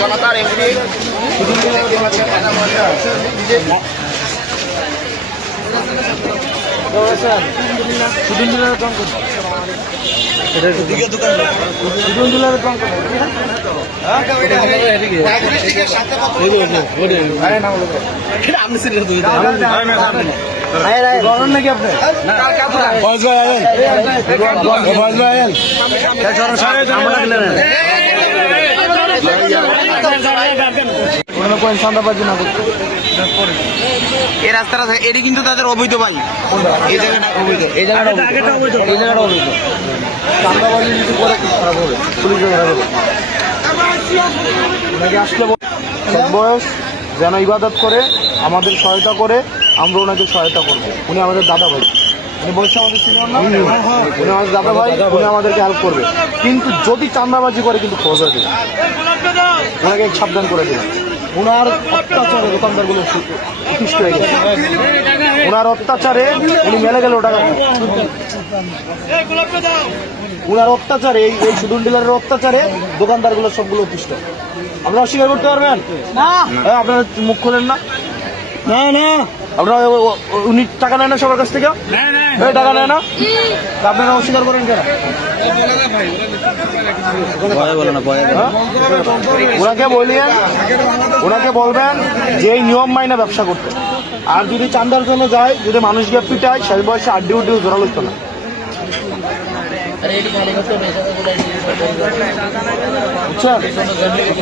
জনতার এমপি নাকি আপনি এই রাস্তাটা এটি কিন্তু তাদের অবৈধ ভাই। এই জায়গাটা অবৈধ, এই জায়গাটা অবৈধ, এই জায়গাটা অবৈধ। চান্দাবাজি যদি করে খুব খারাপ হবে, পুলিশ ধরা হবে। ওনাকে আসলে বয়স যেন ইবাদত করে, আমাদের সহায়তা করে, আমরা ওনাকে সহায়তা করবো। উনি আমাদের দাদা ভাই, উনি বলছে আমাদের সিনিয়র না, উনি আমাদের দাদা ভাই, উনি আমাদেরকে হেল্প করবে। কিন্তু যদি চান্দাবাজি করে কিন্তু খোঁজ হয়ে দেবে, ওনাকে সাবধান করে দেবে। ওনার অত্যাচারে দোকানদারগুলো অতিষ্ঠ হয়ে গেছে, ওনার অত্যাচারে উনি মেলে গেল ওটা। ওনার অত্যাচারে, এই সুদুল ডিলারের অত্যাচারে দোকানদারগুলো সবগুলো অতিষ্ঠ। আপনারা অস্বীকার করতে পারবেন না? আপনারা মুখ খোলেন না? না না, আপনারা উনি টাকা নেয় না সবার কাছ থেকে? টাকা নেয় না, আপনারা অস্বীকার করেন কেন? ওনাকে বলিয়েন, ওনাকে বলবেন যে এই নিয়ম মাইনা ব্যবসা করতে। আর যদি চান্দার জন্য যায়, যদি মানুষকে পিটায়, শেষ বয়সে আড্ডি উড্ডি জোরাল হতো না। বুঝছেন?